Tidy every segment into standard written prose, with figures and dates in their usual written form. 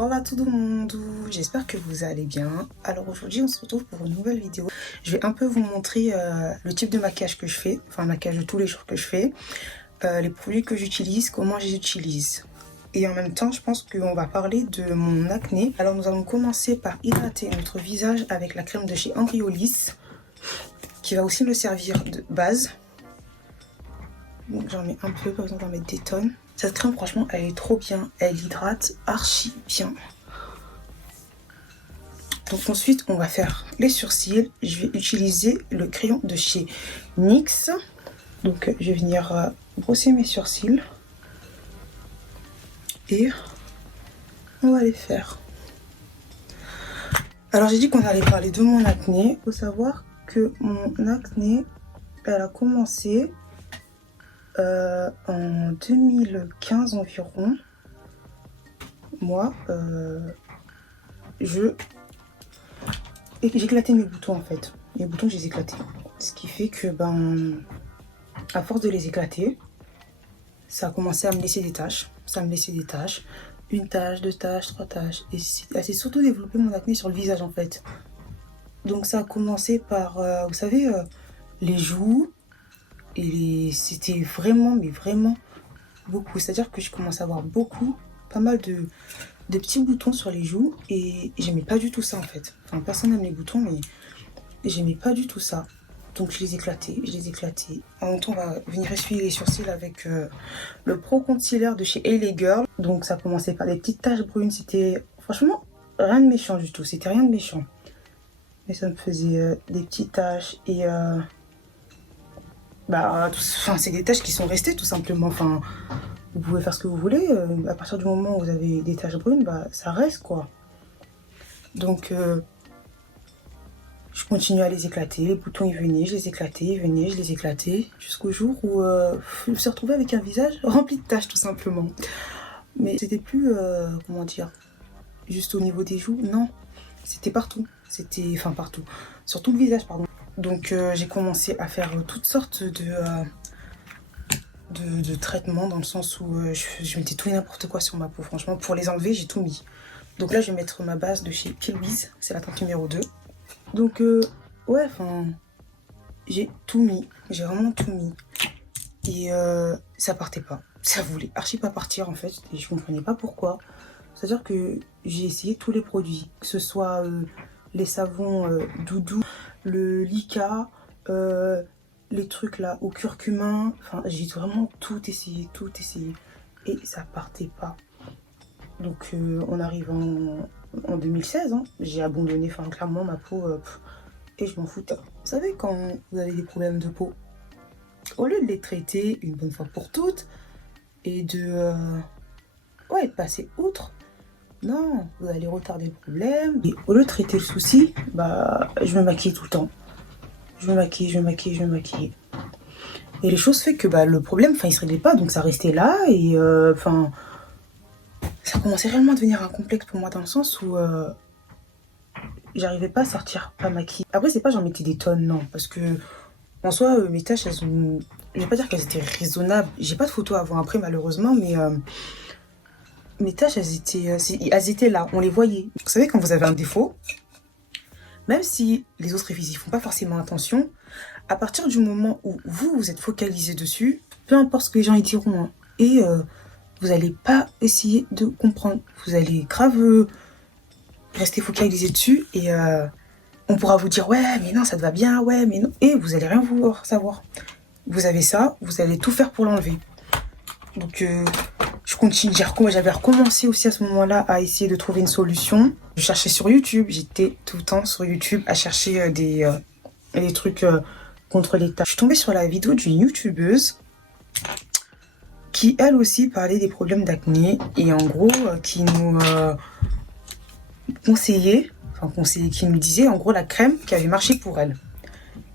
Voilà tout le monde, j'espère que vous allez bien. Alors aujourd'hui on se retrouve pour une nouvelle vidéo. Je vais un peu vous montrer le type de maquillage que je fais, enfin maquillage de tous les jours que je fais, les produits que j'utilise, comment je les utilise. Et en même temps je pense qu'on va parler de mon acné. Alors nous allons commencer par hydrater notre visage avec la crème de chez Ambriolis, qui va aussi me servir de base. Donc j'en mets un peu, par exemple on va mettre des tonnes. Cette crème franchement elle est trop bien, elle hydrate archi bien. Donc ensuite on va faire les sourcils. Je vais utiliser le crayon de chez NYX. Donc je vais venir brosser mes sourcils. Et on va les faire. Alors j'ai dit qu'on allait parler de mon acné. Il faut savoir que mon acné, elle a commencé en 2015 environ. Moi, j'éclatais mes boutons en fait. Les boutons, je les éclatais. Ce qui fait que, à force de les éclater, ça a commencé à me laisser des taches. Ça me laissait des taches. Une tache, deux taches, trois taches. Et elle s'est surtout développé mon acné sur le visage en fait. Donc ça a commencé par, vous savez, les joues. Et c'était vraiment, mais vraiment beaucoup. C'est-à-dire que je commence à avoir pas mal de petits boutons sur les joues. Et j'aimais pas du tout ça en fait. Enfin, personne n'aime les boutons, mais j'aimais pas du tout ça. Donc je les éclatais. En même temps, on va venir essuyer les sourcils avec le Pro Concealer de chez LA Girl. Donc ça commençait par des petites taches brunes. C'était franchement rien de méchant du tout. C'était rien de méchant. Mais ça me faisait des petites taches. Et c'est des taches qui sont restées tout simplement. Enfin, vous pouvez faire ce que vous voulez. À partir du moment où vous avez des taches brunes, ça reste quoi. Donc je continue à les éclater, les boutons ils venaient, je les éclatais, jusqu'au jour où je me suis retrouvée avec un visage rempli de taches tout simplement. Mais c'était plus, comment dire, juste au niveau des joues, non, c'était partout, partout, sur tout le visage pardon. Donc j'ai commencé à faire toutes sortes de traitements dans le sens où je mettais tout et n'importe quoi sur ma peau, franchement pour les enlever j'ai tout mis. Donc là je vais mettre ma base de chez Kilwiz, c'est la teinte numéro 2. Donc, j'ai tout mis. J'ai vraiment tout mis. Et ça partait pas. Ça voulait archi pas partir, en fait. Et je comprenais pas pourquoi. C'est-à-dire que j'ai essayé tous les produits. Que ce soit les savons doudou, le Lika, les trucs là au curcumin. Enfin, j'ai vraiment tout essayé. Et ça partait pas. Donc, on arrive en 2016, hein, j'ai abandonné, clairement ma peau et je m'en foutais. Vous savez quand vous avez des problèmes de peau, au lieu de les traiter une bonne fois pour toutes et de passer outre, non, vous allez retarder le problème. Et au lieu de traiter le souci, je me maquille tout le temps. Je me maquille. Et les choses fait que le problème, il se réglait pas, donc ça restait là et ça commençait réellement à devenir un complexe pour moi dans le sens où j'arrivais pas à sortir pas maquillée. Après c'est pas j'en mettais des tonnes, non, parce que en soi mes tâches elles ont, je vais pas dire qu'elles étaient raisonnables, j'ai pas de photos avant après malheureusement, mais mes tâches elles étaient là, on les voyait. Vous savez quand vous avez un défaut, même si les autres ils font pas forcément attention, à partir du moment où vous êtes focalisé dessus, peu importe ce que les gens y diront, hein, et vous allez pas essayer de comprendre, vous allez grave rester focalisé dessus et on pourra vous dire ouais mais non ça te va bien, ouais mais non, et vous allez rien vouloir savoir. Vous avez ça, vous allez tout faire pour l'enlever. Donc je continue, j'avais recommencé aussi à ce moment-là à essayer de trouver une solution. Je cherchais sur YouTube, j'étais tout le temps sur YouTube à chercher des trucs contre les taches. Je suis tombée sur la vidéo d'une youtubeuse qui elle aussi parlait des problèmes d'acné et en gros qui nous qui nous disait en gros la crème qui avait marché pour elle.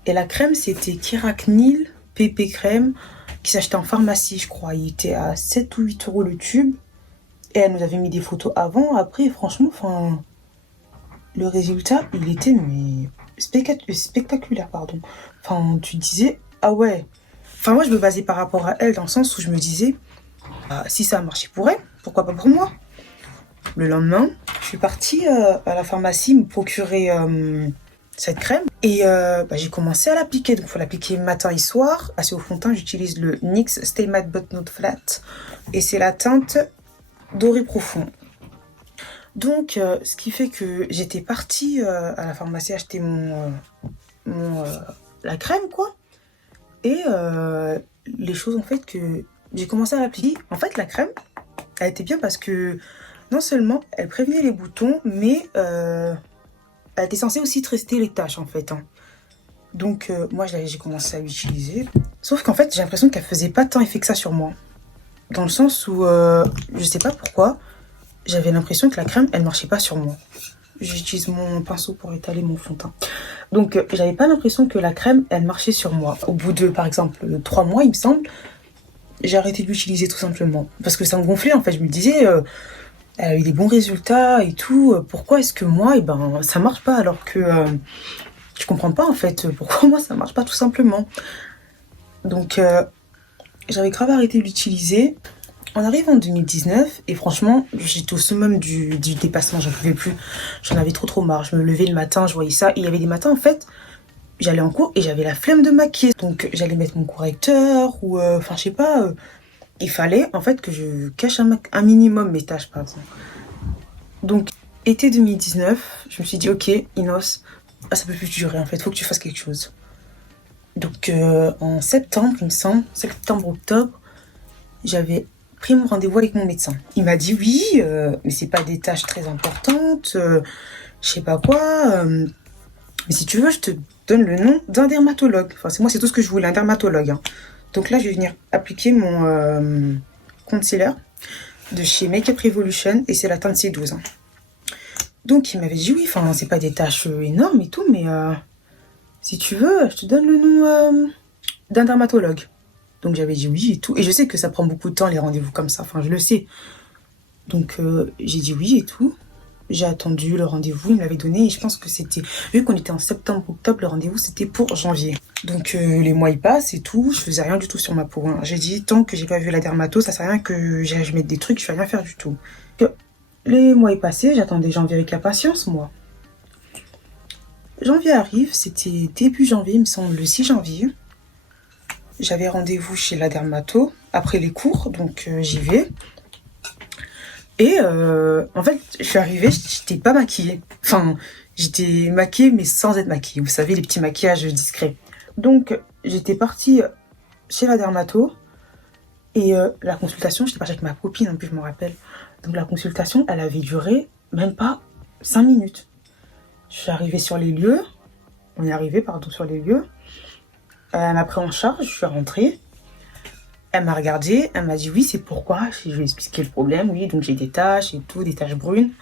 Et la crème c'était Keragnil PP crème qui s'achetait en pharmacie je crois. Il était à 7 ou 8 € le tube. Et elle nous avait mis des photos avant, après franchement le résultat il était mais spectaculaire pardon. Tu disais ah ouais. Moi je me basais par rapport à elle dans le sens où je me disais si ça a marché pour elle, pourquoi pas pour moi? Le lendemain, je suis partie à la pharmacie me procurer cette crème et j'ai commencé à l'appliquer. Donc il faut l'appliquer matin et soir. Assez au fond de teint, j'utilise le NYX Stay Matte But Not Flat et c'est la teinte doré profond. Donc ce qui fait que j'étais partie à la pharmacie acheter la crème quoi. Et les choses en fait que j'ai commencé à l'appliquer. En fait la crème, elle était bien parce que non seulement elle prévenait les boutons, mais elle était censée aussi traiter les taches en fait. Donc moi j'ai commencé à l'utiliser. Sauf qu'en fait j'ai l'impression qu'elle faisait pas tant effet que ça sur moi. Dans le sens où je sais pas pourquoi, j'avais l'impression que la crème elle marchait pas sur moi. J'utilise mon pinceau pour étaler mon fond de teint. Donc j'avais pas l'impression que la crème elle marchait sur moi. Au bout de par exemple 3 mois il me semble, j'ai arrêté de l'utiliser tout simplement. Parce que ça me gonflait en fait, je me disais... elle a eu des bons résultats et tout. Pourquoi est-ce que moi, ça marche pas alors que je comprends pas en fait pourquoi moi ça marche pas tout simplement. Donc j'avais grave arrêté de l'utiliser. On arrive en 2019 et franchement j'étais au summum du dépassement, j'en pouvais plus. J'en avais trop marre. Je me levais le matin, je voyais ça. Et il y avait des matins en fait, j'allais en cours et j'avais la flemme de maquiller. Donc j'allais mettre mon correcteur ou je sais pas. Il fallait en fait que je cache un minimum mes tâches par exemple. Donc été 2019, je me suis dit ok Inos, ça peut plus durer en fait, faut que tu fasses quelque chose. Donc en septembre il me semble, septembre-octobre, j'avais pris mon rendez-vous avec mon médecin. Il m'a dit oui, mais c'est pas des tâches très importantes, je sais pas quoi, mais si tu veux je te donne le nom d'un dermatologue. Enfin c'est tout ce que je voulais, un dermatologue. Donc là, je vais venir appliquer mon concealer de chez Makeup Revolution et c'est la teinte C12. Donc il m'avait dit oui, c'est pas des tâches énormes et tout, mais si tu veux, je te donne le nom d'un dermatologue. Donc j'avais dit oui et tout. Et je sais que ça prend beaucoup de temps les rendez-vous comme ça, je le sais. Donc j'ai dit oui et tout. J'ai attendu le rendez-vous, il me l'avait donné et je pense que c'était... Vu qu'on était en septembre-octobre, le rendez-vous c'était pour janvier. Donc les mois ils passent et tout, je faisais rien du tout sur ma peau. J'ai dit tant que j'ai pas vu la dermato, ça sert à rien que je mette des trucs, je vais rien faire du tout. Les mois est passé, j'attendais janvier avec impatience moi. Janvier arrive, c'était début janvier, il me semble le 6 janvier. J'avais rendez-vous chez la dermato après les cours, donc j'y vais. Et en fait, je suis arrivée, j'étais pas maquillée. J'étais maquillée, mais sans être maquillée. Vous savez, les petits maquillages discrets. Donc, j'étais partie chez la dermato. Et la consultation, j'étais partie avec ma copine, en plus, je me rappelle. Donc, la consultation, elle avait duré même pas 5 minutes. Je suis arrivée sur les lieux. On est arrivé, sur les lieux. Elle m'a pris en charge, je suis rentrée. Elle m'a regardée, elle m'a dit oui, c'est pourquoi. Je lui ai expliqué le problème, oui, donc j'ai des taches et tout, des taches brunes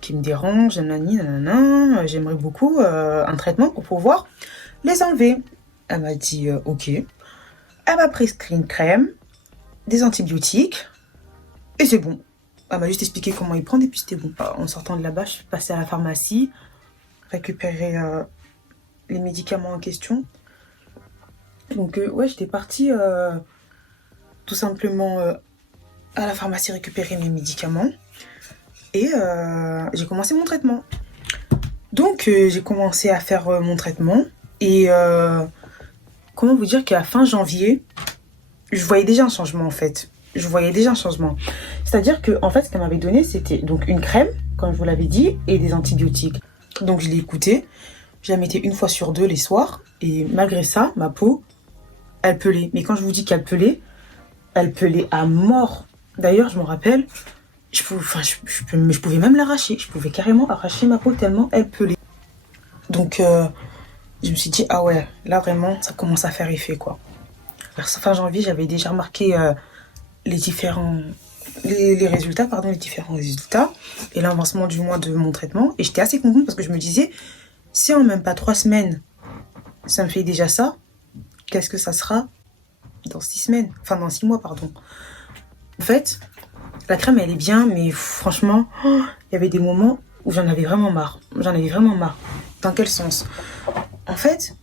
qui me dérangent, nanana, j'aimerais beaucoup un traitement pour pouvoir les enlever. Elle m'a dit ok. Elle m'a prescrit une crème, des antibiotiques et c'est bon. Elle m'a juste expliqué comment y prendre et puis c'était bon. En sortant de là-bas, je suis passée à la pharmacie, récupérer les médicaments en question. Donc j'étais partie... tout simplement à la pharmacie récupérer mes médicaments et j'ai commencé mon traitement. Donc j'ai commencé à faire mon traitement et comment vous dire qu'à fin janvier, je voyais déjà un changement en fait. C'est-à-dire que en fait ce qu'elle m'avait donné c'était donc une crème, comme je vous l'avais dit, et des antibiotiques. Donc je l'ai écoutée, je la mettais une fois sur deux les soirs et malgré ça, ma peau, elle pelait. Mais quand je vous dis qu'elle pelait à mort. D'ailleurs, je me rappelle, je pouvais même l'arracher. Je pouvais carrément arracher ma peau tellement elle pelait. Donc, je me suis dit, ah ouais, là vraiment, ça commence à faire effet, quoi. Vers fin janvier, j'avais déjà remarqué les différents résultats et l'avancement du mois de mon traitement. Et j'étais assez contente parce que je me disais, si en même pas 3 semaines, ça me fait déjà ça, qu'est-ce que ça sera dans 6 mois, pardon. En fait, la crème, elle est bien, mais franchement, il y avait des moments où j'en avais vraiment marre. Dans quel sens? En fait,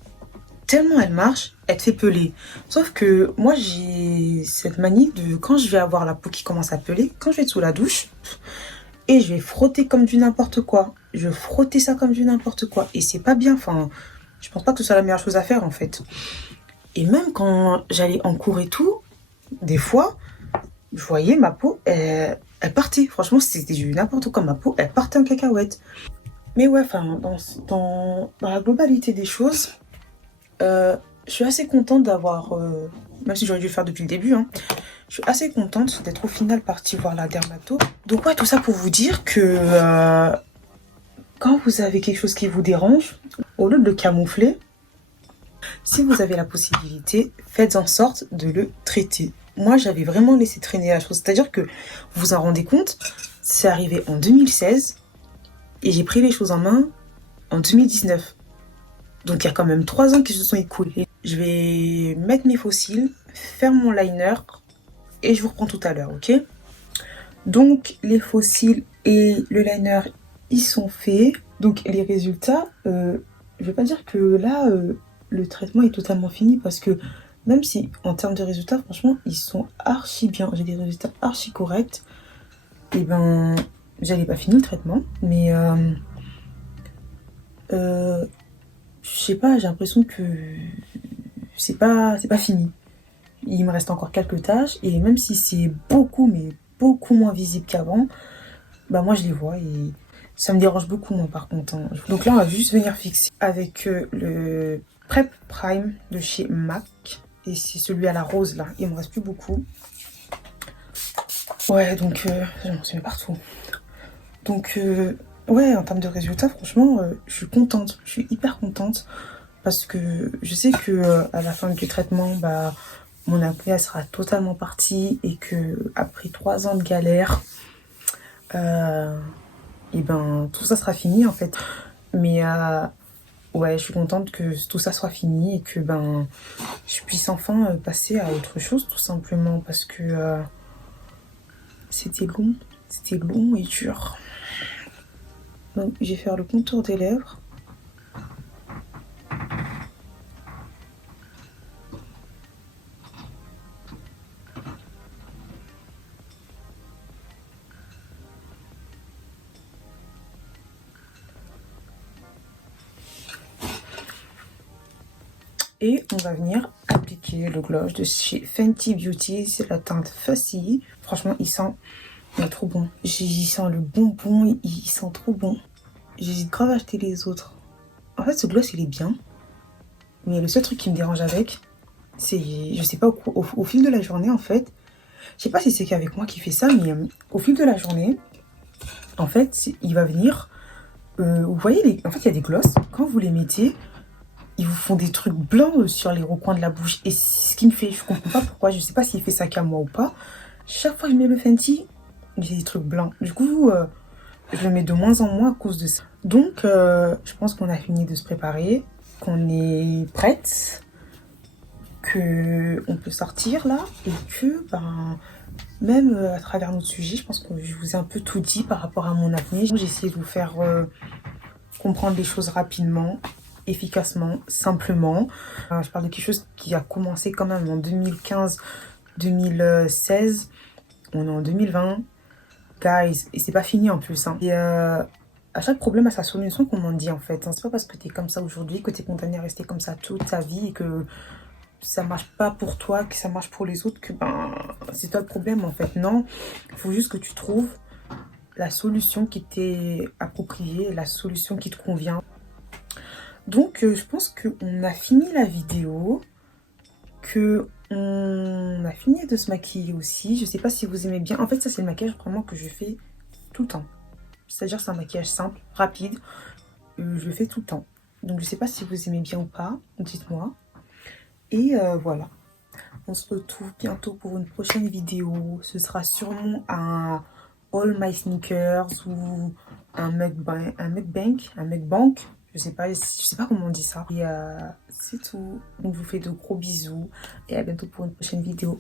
tellement elle marche, elle te fait peler. Sauf que moi, j'ai cette manie de, quand je vais avoir la peau qui commence à peler, quand je vais être sous la douche, et je vais frotter comme du n'importe quoi. Je frottais ça comme du n'importe quoi. Et c'est pas bien, enfin, je pense pas que ce soit la meilleure chose à faire en fait. Et même quand j'allais en cours et tout, des fois, je voyais ma peau, elle partait. Franchement, c'était du n'importe quoi. Ma peau, elle partait en cacahuète. Mais ouais, enfin, dans la globalité des choses, je suis assez contente d'avoir, même si j'aurais dû le faire depuis le début, hein, je suis assez contente d'être au final partie voir la dermato. Donc ouais, tout ça pour vous dire que quand vous avez quelque chose qui vous dérange, au lieu de le camoufler, si vous avez la possibilité, faites en sorte de le traiter. Moi, j'avais vraiment laissé traîner la chose. C'est-à-dire que, vous vous en rendez compte, c'est arrivé en 2016 et j'ai pris les choses en main en 2019. Donc, il y a quand même 3 ans qui se sont écoulés. Je vais mettre mes fossiles, faire mon liner et je vous reprends tout à l'heure, ok? Donc, les fossiles et le liner, ils sont faits. Donc, les résultats, je vais pas dire que là, le traitement est totalement fini parce que même si en termes de résultats, franchement, ils sont archi bien. J'ai des résultats archi corrects. Et ben, j'avais pas fini le traitement, mais je sais pas, j'ai l'impression que c'est pas fini. Il me reste encore quelques tâches et même si c'est beaucoup, mais beaucoup moins visible qu'avant, bah moi je les vois et ça me dérange beaucoup moins par contre, hein. Donc là on va juste venir fixer avec le Prep Prime de chez MAC. Et c'est celui à la rose là, il me reste plus beaucoup. Ouais, donc j'en suis mis partout. Donc ouais, en termes de résultats, franchement, je suis contente. Je suis hyper contente parce que je sais que à la fin du traitement, bah mon acné elle sera totalement partie et que après 3 ans de galère, et ben tout ça sera fini en fait. Mais ouais, je suis contente que tout ça soit fini et que ben je puisse enfin passer à autre chose tout simplement parce que c'était long et dur. Donc je vais faire le contour des lèvres. Et on va venir appliquer le gloss de chez Fenty Beauty. C'est la teinte Fussy. Franchement, il sent trop bon. Il sent le bonbon, il sent trop bon. J'hésite grave à acheter les autres. En fait, ce gloss, il est bien. Mais le seul truc qui me dérange avec, c'est, je sais pas, au fil de la journée, en fait, je sais pas si c'est qu'avec moi qui fait ça, mais au fil de la journée, en fait, il va venir, vous voyez, en fait, il y a des gloss, quand vous les mettez, ils vous font des trucs blancs sur les recoins de la bouche. Et c'est ce qui me fait, je comprends pas pourquoi, je sais pas s'il fait ça qu'à moi ou pas. Chaque fois que je mets le Fenty, j'ai des trucs blancs. Du coup, je le mets de moins en moins à cause de ça. Donc, je pense qu'on a fini de se préparer, qu'on est prête, qu'on peut sortir là, et que, ben, même à travers notre sujet, je pense que je vous ai un peu tout dit par rapport à mon acné. J'ai essayé de vous faire comprendre les choses rapidement, efficacement, simplement. Je parle de quelque chose qui a commencé quand même en 2015-2016. On est en 2020. Guys, et c'est pas fini en plus, hein. Et à chaque problème a sa solution, comme on dit en fait, hein. C'est pas parce que t'es comme ça aujourd'hui que t'es condamné à rester comme ça toute ta vie et que ça marche pas pour toi, que ça marche pour les autres, que ben c'est toi le problème en fait. Non, il faut juste que tu trouves la solution qui t'est appropriée, la solution qui te convient. Donc je pense qu'on a fini la vidéo, que on a fini de se maquiller aussi. Je sais pas si vous aimez bien. En fait, ça c'est le maquillage vraiment que je fais tout le temps. C'est-à-dire c'est un maquillage simple, rapide. Je le fais tout le temps. Donc je sais pas si vous aimez bien ou pas. Dites-moi. Et voilà. On se retrouve bientôt pour une prochaine vidéo. Ce sera sûrement un All My Sneakers ou un mukbang. Je sais pas comment on dit ça. Et c'est tout. Donc je vous fais de gros bisous et à bientôt pour une prochaine vidéo.